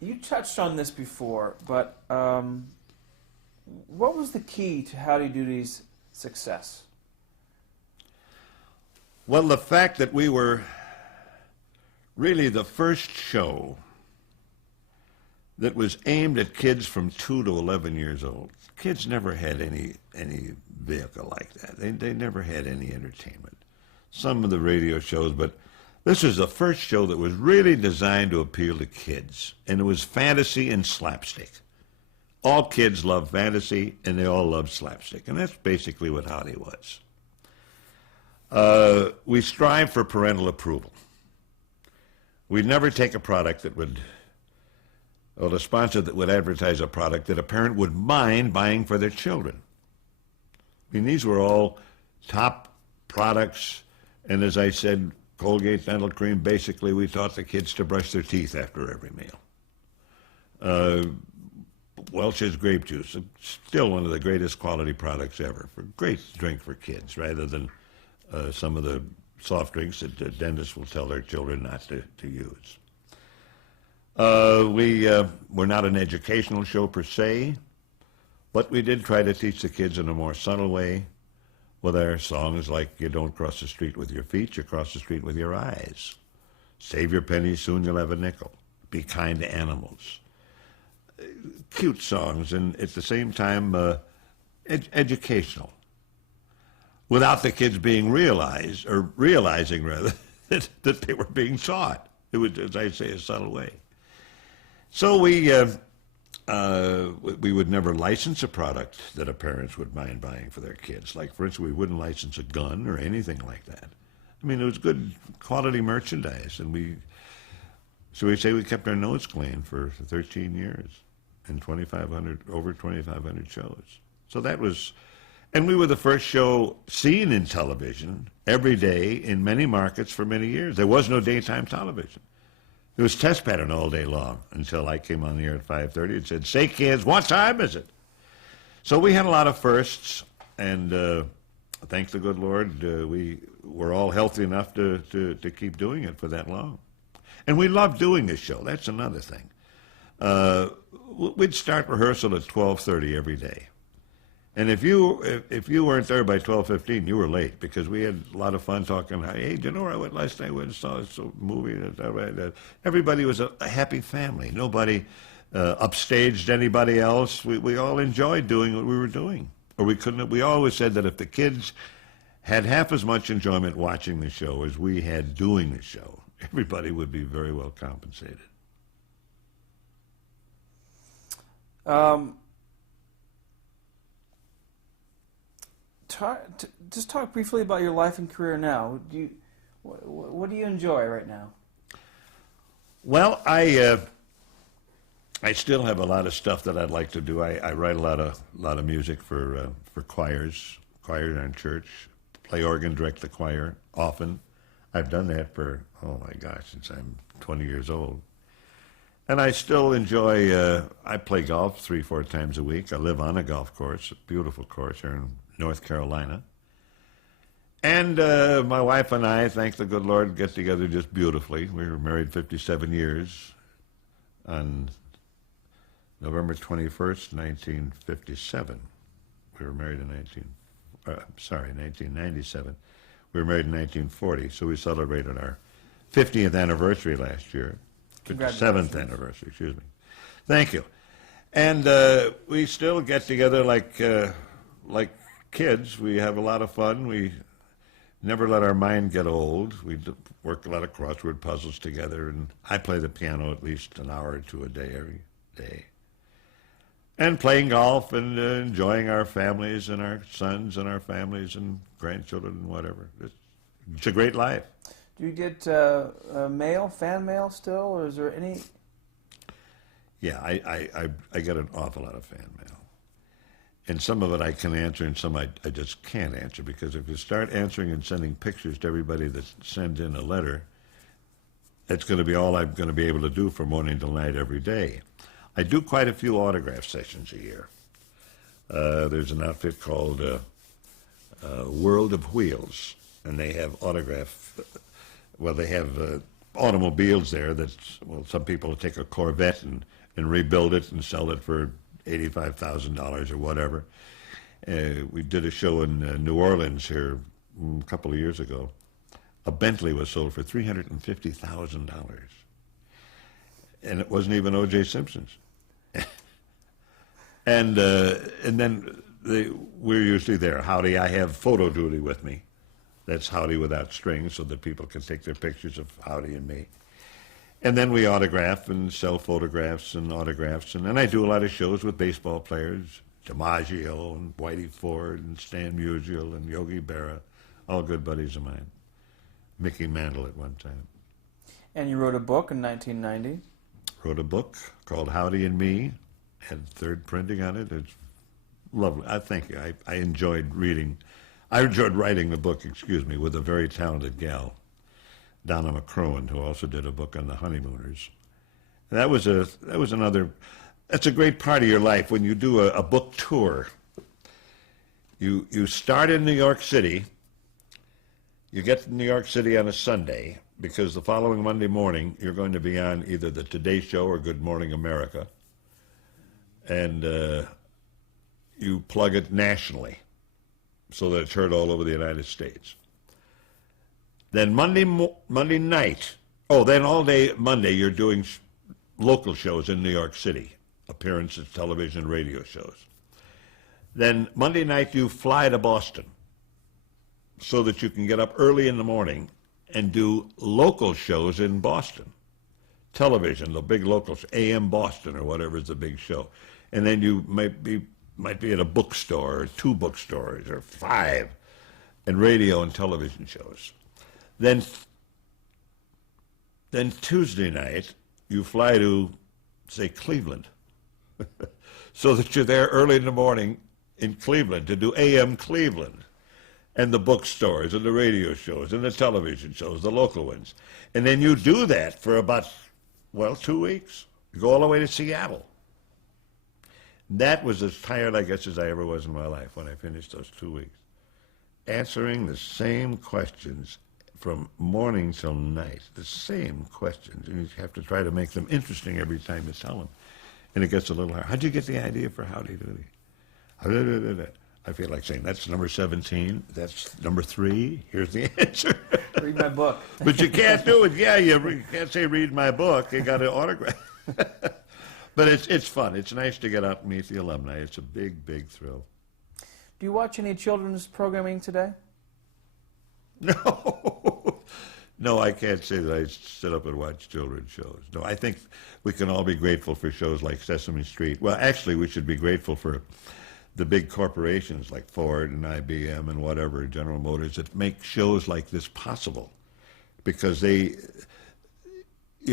You touched on this before, but what was the key to Howdy Doody's success? Well, the fact that we were really the first show that was aimed at kids from 2 to 11 years old. Kids never had any vehicle like that. They never had any entertainment. Some of the radio shows, but this was the first show that was really designed to appeal to kids, and it was fantasy and slapstick. All kids love fantasy, and they all love slapstick, and that's basically what Howdy was. We strive for parental approval. We'd never take a product that would, or a sponsor that would advertise a product that a parent would mind buying for their children. I mean, these were all top products, and as I said, Colgate Dental Cream, basically we taught the kids to brush their teeth after every meal. Welch's grape juice, still one of the greatest quality products ever. For great drink for kids, rather than some of the soft drinks that dentists will tell their children not to use. We were not an educational show per se, but we did try to teach the kids in a more subtle way with our songs like You Don't Cross the Street with Your Feet, You Cross the Street with Your Eyes. Save your pennies, soon you'll have a nickel. Be kind to animals. Cute songs, and at the same time educational, without the kids being realizing rather that they were being taught. It was, as I say, a subtle way. So we would never license a product that a parents would mind buying for their kids. Like, for instance, we wouldn't license a gun or anything like that. I mean, it was good quality merchandise, and so we say we kept our nose clean for 13 years and over 2,500 shows. So that was, and we were the first show seen in television every day in many markets for many years. There was no daytime television. It was test pattern all day long until I came on the air at 5:30 and said, "Say, kids, what time is it?" So we had a lot of firsts, and thank the good Lord, we were all healthy enough to keep doing it for that long. And we loved doing this show. That's another thing. We'd start rehearsal at 12:30 every day. And if you weren't there by 12:15, you were late, because we had a lot of fun talking. Hey, do you know where I went last night? I went and saw this movie. Everybody was a happy family. Nobody upstaged anybody else. We all enjoyed doing what we were doing. Or we couldn't. We always said that if the kids had half as much enjoyment watching the show as we had doing the show, everybody would be very well compensated. Just talk briefly about your life and career now. What do you enjoy right now? Well, I still have a lot of stuff that I'd like to do. I write a lot of music for choirs in our church. Play organ, direct the choir often. I've done that for, oh my gosh, since I'm 20 years old. And I still enjoy, I play golf 3-4 times a week. I live on a golf course, a beautiful course here in North Carolina. And my wife and I, thank the good Lord, get together just beautifully. We were married 57 years on November 21st, 1957. We were married in 1997. We were married in 1940, so we celebrated our 50th anniversary last year. 57th anniversary, excuse me. Thank you. And we still get together like kids. We have a lot of fun. We never let our mind get old. We work a lot of crossword puzzles together, and I play the piano at least an hour or two a day every day. And playing golf and enjoying our families and our sons and our families and grandchildren and whatever. It's a great life. Do you get mail, fan mail still, or is there any? Yeah, I get an awful lot of fan mail. And some of it I can answer and some I just can't answer, because if you start answering and sending pictures to everybody that sends in a letter, that's going to be all I'm going to be able to do from morning till night every day. I do quite a few autograph sessions a year. There's an outfit called World of Wheels, and they have autograph. Well, they have automobiles there that's, well, some people take a Corvette and rebuild it and sell it for $85,000 or whatever. We did a show in New Orleans here a couple of years ago. A Bentley was sold for $350,000. And it wasn't even O.J. Simpson's. and then we're usually there. Howdy, I have photo duty with me. That's Howdy without strings, so that people can take their pictures of Howdy and me. And then we autograph and sell photographs and autographs. And I do a lot of shows with baseball players, DiMaggio and Whitey Ford and Stan Musial and Yogi Berra, all good buddies of mine. Mickey Mantle at one time. And you wrote a book in 1990. Wrote a book called Howdy and Me. Had third printing on it. It's lovely. I thank you. I enjoyed reading. I enjoyed writing the book, with a very talented gal, Donna McCrohan, who also did a book on the Honeymooners. And that's a great part of your life when you do a book tour. You start in New York City. You get to New York City on a Sunday, because the following Monday morning you're going to be on either the Today Show or Good Morning America. And you plug it nationally, so that it's heard all over the United States. Then Monday night, then all day Monday you're doing local shows in New York City, appearances, television, radio shows. Then Monday night you fly to Boston so that you can get up early in the morning and do local shows in Boston. Television, the big local AM Boston or whatever is the big show. And then you might be at a bookstore or 2 bookstores or 5, and radio and television shows. Then Tuesday night, you fly to, say, Cleveland, so that you're there early in the morning in Cleveland to do AM Cleveland, and the bookstores and the radio shows and the television shows, the local ones. And then you do that for about, 2 weeks. You go all the way to Seattle. That was as tired, I guess, as I ever was in my life when I finished those 2 weeks. Answering the same questions from morning till night, the same questions. And you have to try to make them interesting every time you tell them. And it gets a little hard. How'd you get the idea for Howdy Doody? I feel like saying, that's number 17, that's number 3, here's the answer. Read my book. But you can't do it. Yeah, you can't say read my book. You got to autograph. But it's fun. It's nice to get out and meet the alumni. It's a big, big thrill. Do you watch any children's programming today? No. No, I can't say that I sit up and watch children's shows. No, I think we can all be grateful for shows like Sesame Street. Well, actually, we should be grateful for the big corporations like Ford and IBM and whatever, General Motors, that make shows like this possible. Because you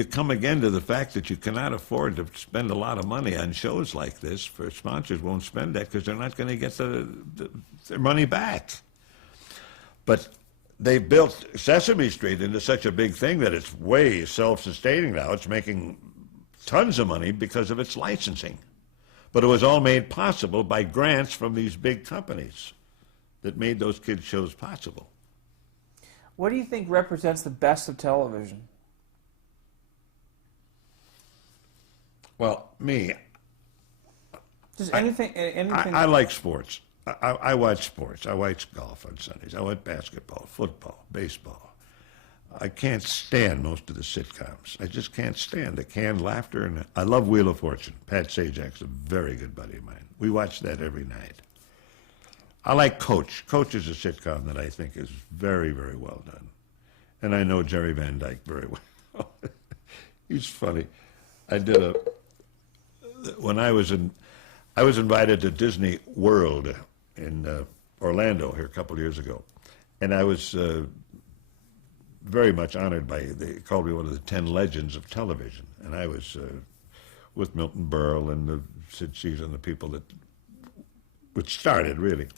come again to the fact that you cannot afford to spend a lot of money on shows like this. For sponsors won't spend that because they're not going to get their money back. But they built Sesame Street into such a big thing that it's way self-sustaining now. It's making tons of money because of its licensing. But it was all made possible by grants from these big companies that made those kids' shows possible. What do you think represents the best of television? Well, me. Just anything. I like sports. I watch sports. I watch golf on Sundays. I watch basketball, football, baseball. I can't stand most of the sitcoms. I just can't stand the canned laughter. And I love Wheel of Fortune. Pat Sajak's a very good buddy of mine. We watch that every night. I like Coach. Coach is a sitcom that I think is very, very well done. And I know Jerry Van Dyke very well. He's funny. When I was invited to Disney World in Orlando here a couple of years ago, and I was very much honored they called me one of the 10 legends of television, and I was with Milton Berle and Sid Caesar and the people which started, really.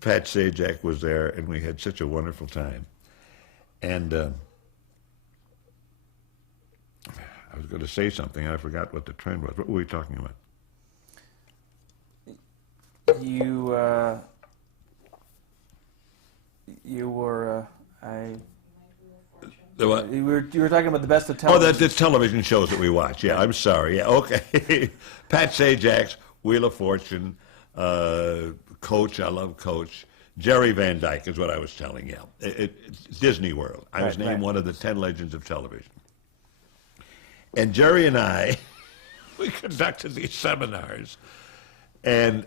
Pat Sajak was there, and we had such a wonderful time. And I was going to say something, and I forgot what the trend was. What were we talking about? You were, The what? You were talking about the best of Oh, television. the television shows that we watch. Yeah, I'm sorry. Yeah, okay. Pat Sajak's Wheel of Fortune, Coach. I love Coach. Jerry Van Dyke is what I was telling you. Disney World. I was named one of the 10 legends of television. And Jerry and I, we conducted these seminars, and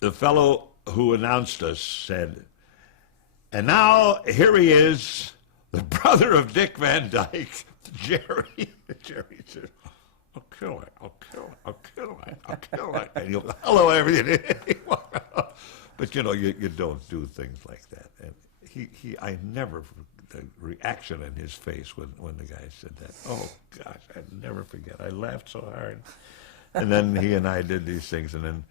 the fellow who announced us said, "And now here he is, the brother of Dick Van Dyke, Jerry." Jerry said, "I'll kill it, I'll kill it, I'll kill it, I'll kill it." And you'll, "Hello, everything." But you know, you don't do things like that. And I never, the reaction in his face when the guy said that, oh gosh, I'd never forget. I laughed so hard. And then he and I did these things, and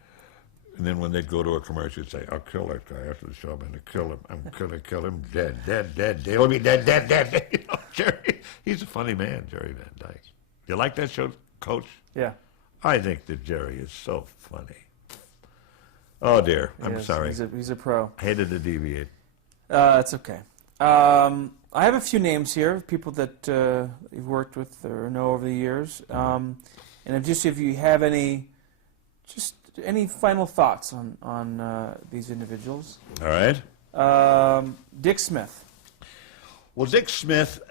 then when they'd go to a commercial, he'd say, "I'll kill that guy after the show. I'm going to kill him. I'm going to kill him. Dead, dead, dead. He'll be dead, dead, dead." You know, Jerry, he's a funny man, Jerry Van Dyke. You like that show, Coach? Yeah. I think that Jerry is so funny. Oh, dear. I'm sorry. He's a pro. I hated to deviate. That's okay. I have a few names here, people that you've worked with or know over the years. And if you have any final thoughts on these individuals. All right. Dick Smith. Well, Dick Smith,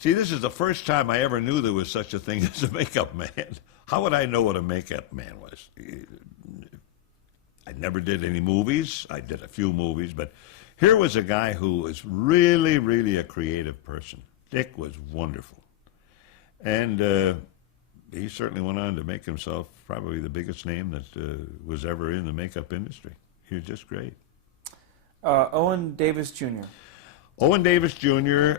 see, this is the first time I ever knew there was such a thing as a makeup man. How would I know what a makeup man was? I never did any movies. I did a few movies, but here was a guy who was really, really a creative person. Dick was wonderful. And he certainly went on to make himself probably the biggest name that was ever in the makeup industry. He was just great. Owen Davis Jr. Owen Davis Jr.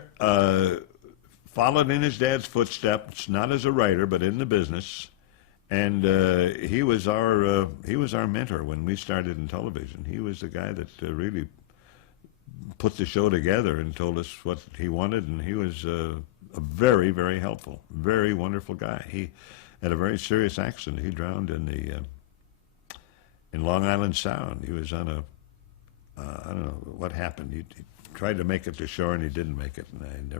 Followed in his dad's footsteps, not as a writer, but in the business. And he was our mentor when we started in television. He was the guy that really put the show together and told us what he wanted, and he was a very, very helpful, very wonderful guy. He had a very serious accident. He drowned in Long Island Sound. He was on I don't know what happened. He tried to make it to shore, and he didn't make it. And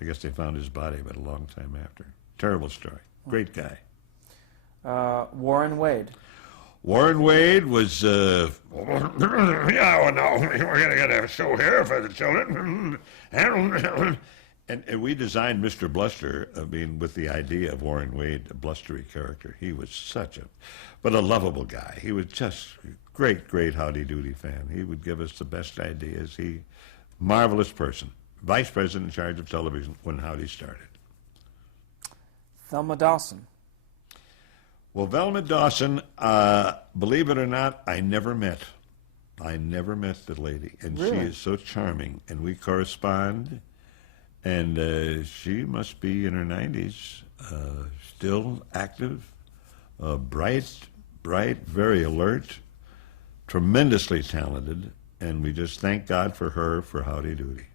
I guess they found his body, but a long time after. Terrible story. Great guy. Warren Wade. Warren Wade was, yeah, well, no, we're going to get a show here for the children. And we designed Mr. Bluster, with the idea of Warren Wade, a blustery character. He was but a lovable guy. He was just great, great Howdy Doody fan. He would give us the best ideas. Marvelous person. Vice president in charge of television when Howdy started. Thelma Dawson. Well, Velma Dawson, believe it or not, I never met. I never met the lady. And really? She is so charming. And we correspond. And she must be in her 90s, still active, bright, very alert, tremendously talented. And we just thank God for her for Howdy Doody.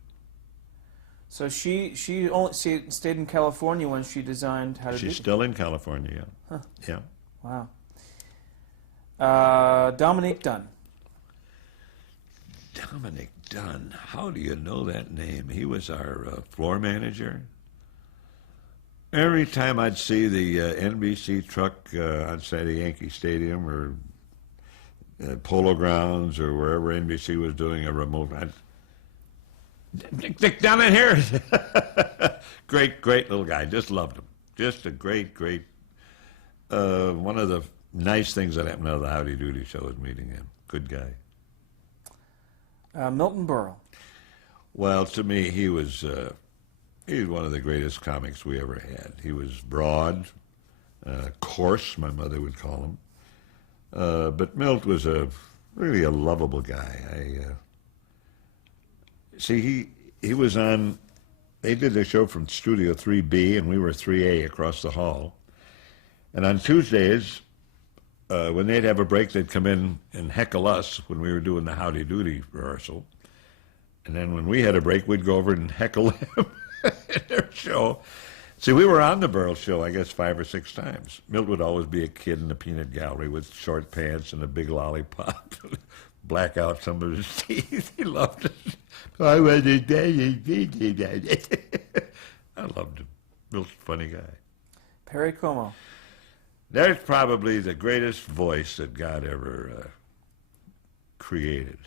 So she stayed in California when she designed Howdy Doody? She's still in California, yeah. Huh. Yeah. Wow. Dominique Dunn. Dominic Dunn. How do you know that name? He was our floor manager. Every time I'd see the NBC truck outside of Yankee Stadium or Polo Grounds or wherever NBC was doing a remote, Dick down in here. Great, great little guy. Just loved him. Just a great, great. One of the nice things that happened out of the Howdy Doody Show was meeting him. Good guy. Milton Berle. Well, to me, he was one of the greatest comics we ever had. He was broad, coarse, my mother would call him. But Milt was really a lovable guy. See, he was on, they did their show from Studio 3B, and we were 3A across the hall. And on Tuesdays, when they'd have a break, they'd come in and heckle us when we were doing the Howdy Doody rehearsal. And then when we had a break, we'd go over and heckle them in their show. See, we were on the Burl show, I guess, 5 or 6 times. Milt would always be a kid in the peanut gallery with short pants and a big lollipop. black out some of his teeth. He loved it. I was a I loved him. Real funny guy. Perry Como. There's probably the greatest voice that God ever created.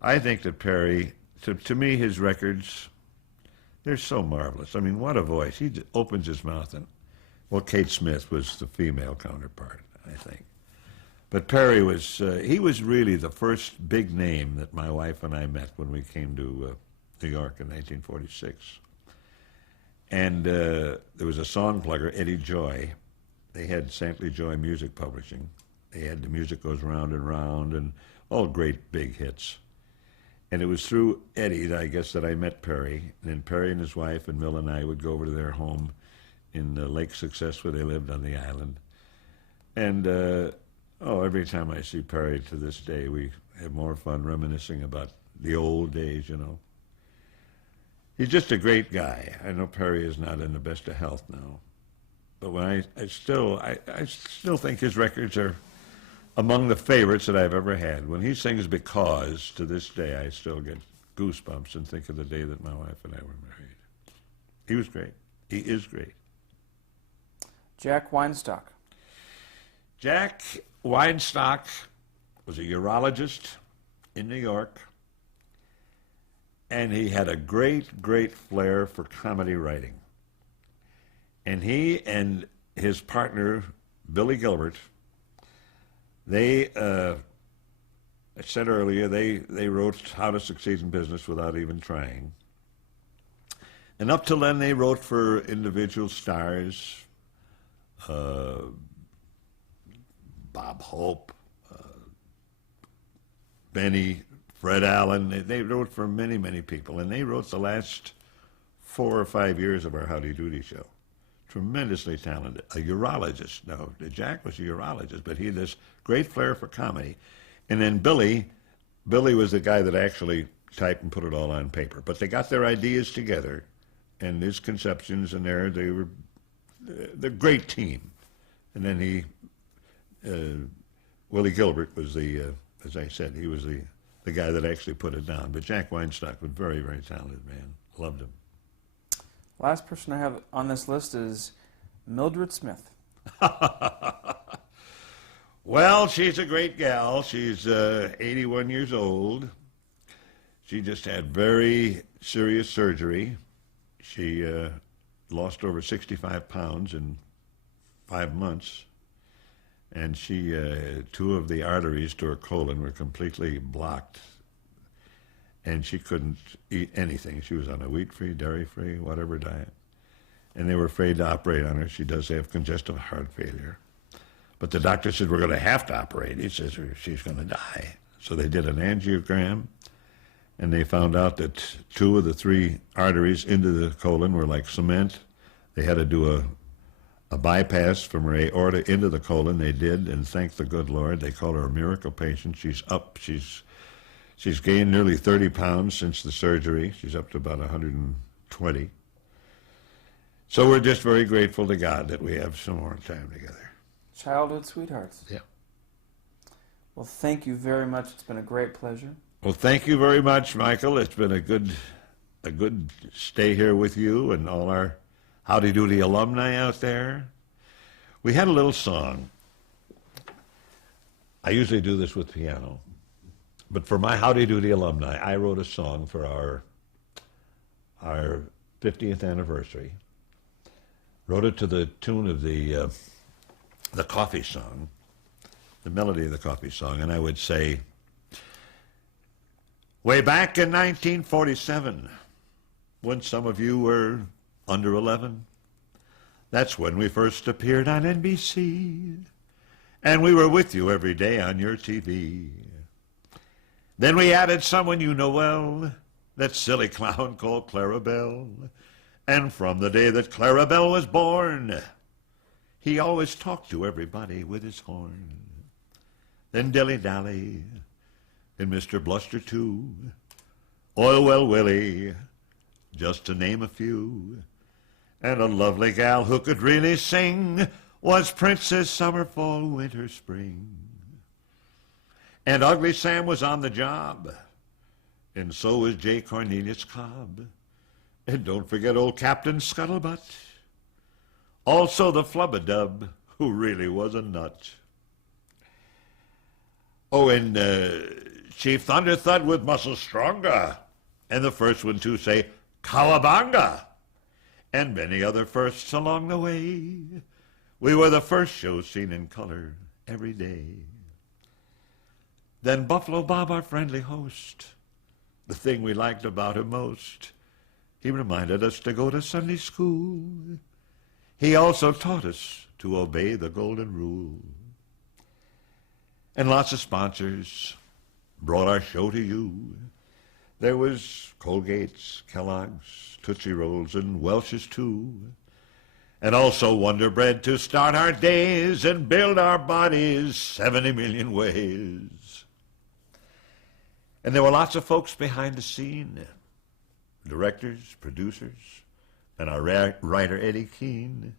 I think that Perry, to me, his records, they're so marvelous. I mean, what a voice. He just opens his mouth and, well, Kate Smith was the female counterpart, I think. But Perry was, he was really the first big name that my wife and I met when we came to New York in 1946. And there was a song plugger, Eddie Joy. They had Saintly Joy Music Publishing. They had The Music Goes Round and Round and all great big hits. And it was through Eddie, I guess, that I met Perry. And then Perry and his wife and Mill and I would go over to their home in Lake Success where they lived on the island. And, every time I see Perry to this day, we have more fun reminiscing about the old days, you know. He's just a great guy. I know Perry is not in the best of health now. But when I still think his records are among the favorites that I've ever had. When he sings Because, to this day, I still get goosebumps and think of the day that my wife and I were married. He was great. He is great. Jack Weinstock. Jack Weinstock was a urologist in New York, and he had a great, great flair for comedy writing. And he and his partner, Billy Gilbert, they, I said earlier, they wrote How to Succeed in Business Without Even Trying. And up till then, they wrote for individual stars, Bob Hope, Benny, Fred Allen. They wrote for many, many people. And they wrote the last 4 or 5 years of our Howdy Doody Show. Tremendously talented. A urologist. Now, Jack was a urologist, but he had this great flair for comedy. And then Billy was the guy that actually typed and put it all on paper. But they got their ideas together, and his conceptions, and they were the great team. And then Willie Gilbert was as I said, he was the guy that actually put it down. But Jack Weinstock was a very, very talented man. Loved him. Last person I have on this list is Mildred Smith. Well, she's a great gal. She's 81 years old. She just had very serious surgery. She lost over 65 pounds in 5 months. And she, 2 of the arteries to her colon were completely blocked. And she couldn't eat anything. She was on a wheat-free, dairy-free, whatever diet. And they were afraid to operate on her. She does have congestive heart failure. But the doctor said, we're going to have to operate. He says, she's going to die. So they did an angiogram, and they found out that 2 of the 3 arteries into the colon were like cement. They had to do a bypass from her aorta into the colon. They did, and thank the good Lord. They call her a miracle patient. She's up. She's gained nearly 30 pounds since the surgery. She's up to about 120. So we're just very grateful to God that we have some more time together. Childhood sweethearts. Yeah. Well, thank you very much. It's been a great pleasure. Well, thank you very much, Michael. It's been a good stay here with you and all our Howdy Doody alumni out there. We had a little song. I usually do this with piano. But for my Howdy Doody alumni, I wrote a song for our 50th anniversary. Wrote it to the tune of the coffee song, the melody of the coffee song, and I would say, way back in 1947, when some of you were under 11, that's when we first appeared on NBC, and we were with you every day on your TV. Then we added someone you know well, that silly clown called Clarabelle. And from the day that Clarabelle was born, he always talked to everybody with his horn. Then Dilly Dally, and Mr. Bluster too, Oil Well Willie, just to name a few. And a lovely gal who could really sing was Princess Summer, Fall, Winter, Spring. And Ugly Sam was on the job, and so was J. Cornelius Cobb. And don't forget old Captain Scuttlebutt. Also the Flubadub, who really was a nut. Oh, and Chief Thunderthud with Muscle Stronger, and the first one to say Cowabunga, and many other firsts along the way. We were the first show seen in color every day. Then Buffalo Bob, our friendly host, the thing we liked about him most, he reminded us to go to Sunday school. He also taught us to obey the golden rule. And lots of sponsors brought our show to you. There was Colgate's, Kellogg's, Tootsie Rolls, and Welch's too. And also Wonder Bread to start our days and build our bodies 70 million ways. And there were lots of folks behind the scene, directors, producers, and our writer Eddie Keene.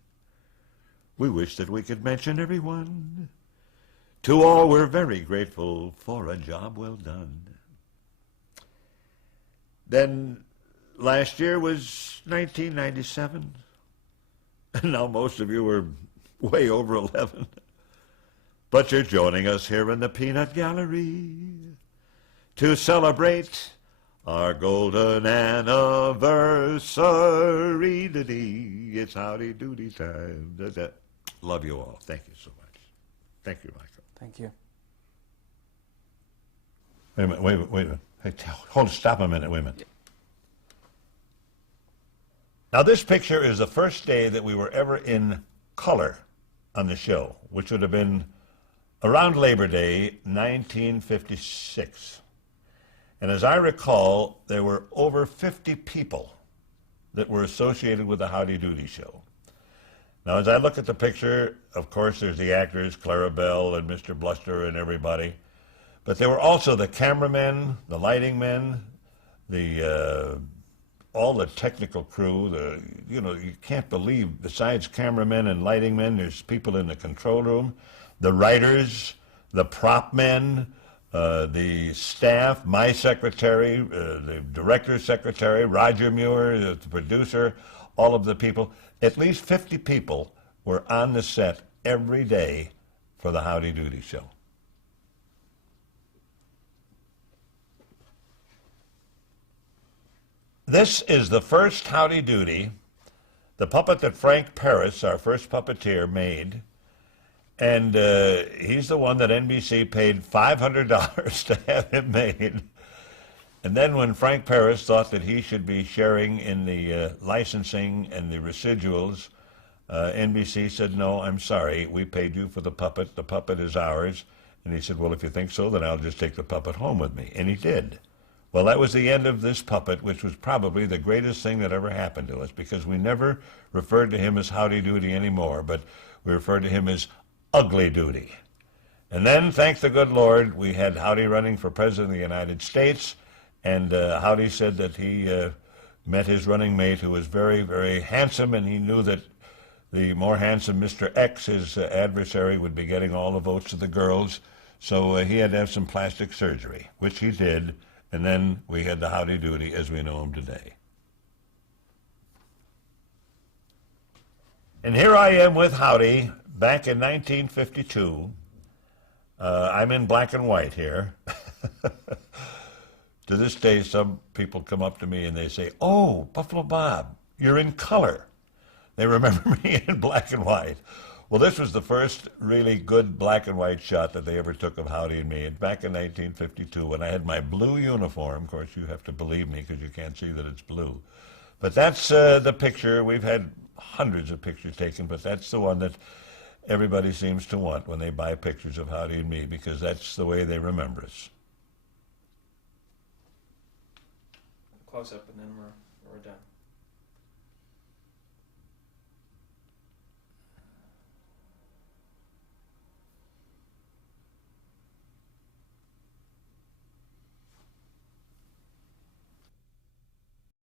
We wish that we could mention everyone. To all we're very grateful for a job well done. Then last year was 1997. And now most of you are way over 11. But you're joining us here in the Peanut Gallery to celebrate our golden anniversary. It's Howdy Doody time. Love you all. Thank you so much. Thank you, Michael. Thank you. Wait a minute, wait a minute. Hey, stop a minute, wait a minute. Yeah. Now this picture is the first day that we were ever in color on the show, which would have been around Labor Day, 1956. And as I recall, there were over 50 people that were associated with the Howdy Doody Show. Now, as I look at the picture, of course, there's the actors, Clara Bell and Mr. Bluster and everybody. But there were also the cameramen, the lighting men, all the technical crew. You can't believe, besides cameramen and lighting men, there's people in the control room, the writers, the prop men, the staff, my secretary, the director's secretary, Roger Muir, the producer, all of the people. At least 50 people were on the set every day for the Howdy Doody Show. This is the first Howdy Doody, the puppet that Frank Paris, our first puppeteer, made. And he's the one that NBC paid $500 to have him made. And then when Frank Paris thought that he should be sharing in the licensing and the residuals, NBC said, no, I'm sorry, we paid you for the puppet is ours. And he said, well, if you think so, then I'll just take the puppet home with me. And he did. Well, that was the end of this puppet, which was probably the greatest thing that ever happened to us, because we never referred to him as Howdy Doody anymore, but we referred to him as Ugly Doody. And then, thank the good Lord, we had Howdy running for President of the United States, and Howdy said that he met his running mate, who was very, very handsome, and he knew that the more handsome Mr. X, his adversary, would be getting all the votes of the girls, so he had to have some plastic surgery, which he did, and then we had the Howdy Doody as we know him today. And here I am with Howdy, back in 1952. I'm in black and white here. To this day, some people come up to me and they say, oh, Buffalo Bob, you're in color. They remember me in black and white. Well, this was the first really good black and white shot that they ever took of Howdy and me. And back in 1952, when I had my blue uniform, of course, you have to believe me because you can't see that it's blue. But that's the picture. We've had hundreds of pictures taken, but that's the one that everybody seems to want when they buy pictures of Howdy and me, because that's the way they remember us. Close up, and then we're done.